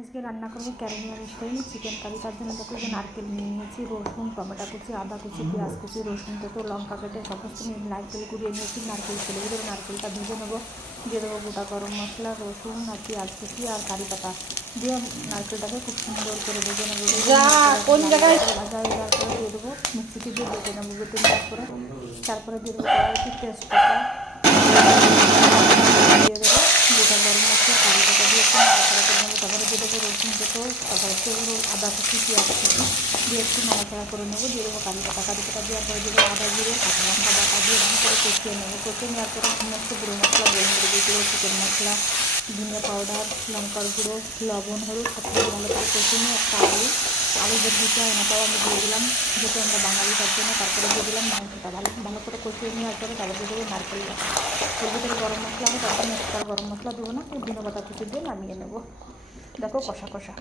আজকে রান্না করবো ক্যারিমিয়ার স্টাইল চিকেন কারি। তার জন্য দেখো যে নারকেল নিয়ে নিয়েছি, রসুন, টমেটো কুচি, আদা কুচি, পেঁয়াজ কুচি, রসুন তেতো, লঙ্কা কেটে সমস্ত নিয়ে নারকেল কুড়িয়ে নিয়েছি। নারকেল ফেলে দেবো, নারকেলটা ভেজে নেবো। দিয়ে দেবো গোটা গরম মশলা, রসুন আর পেঁয়াজ কুচি আর কারি পাতা দিয়ে নারকেলটাকে খুব সুন্দর করে ভেজে নেবো। কোন জায়গায় ভাজা হয়ে যাওয়ার পরে দিয়ে দেবো মিক্সিতে দিয়ে বেটে নেবো। বেটে নেওয়ার পরে তারপরে দিয়ে দেবো কড়াইতে তেজপাতা, দিয়ে দেবো গোটা গরম মশলা, কারি পাতা দিয়ে একটু নাড়াচাড়া করে নেবো। তারপরে দিয়ে দেবো রসুন কেটো, তারপরে সেগুলো আদা কুচি, পেঁয়াজ কুচি দিয়ে একটু নাড়াচাড়া করে নেবো। দিয়ে দেবো কারি পাতা দেওয়ার পরে দেবো আদা জিরে কাঁচা লঙ্কা বাটা দিয়ে ভালো করে কষিয়ে নেবো। কষিয়ে নেওয়ার পরে সমস্ত গুঁড়ো মশলা, গোলমরিচ গুঁড়ো, চিকেন মশলা, ধনিয়া পাউডার, লঙ্কার গুঁড়ো, লবণ, হলুদ সব কিছু ভালো করে কষিয়ে নিয়ে একটা আলু যে দিতে হয় না তাও আমি দিয়ে দিলাম, যেহেতু আমরা বাঙালি তার জন্য। তারপরে দিয়ে দিলাম মাংসটা ভালো করে কষিয়ে নেওয়ার পরে তারপরে দিয়ে দেবো নারকেলটা। এর ভিতরে গরম মশলা হবে, তার জন্য এক্সট্রা গরম মশলা দেবো না, ধনে পাতা কুচি দিয়ে নামিয়ে নেবো। দেখো কষা কষা।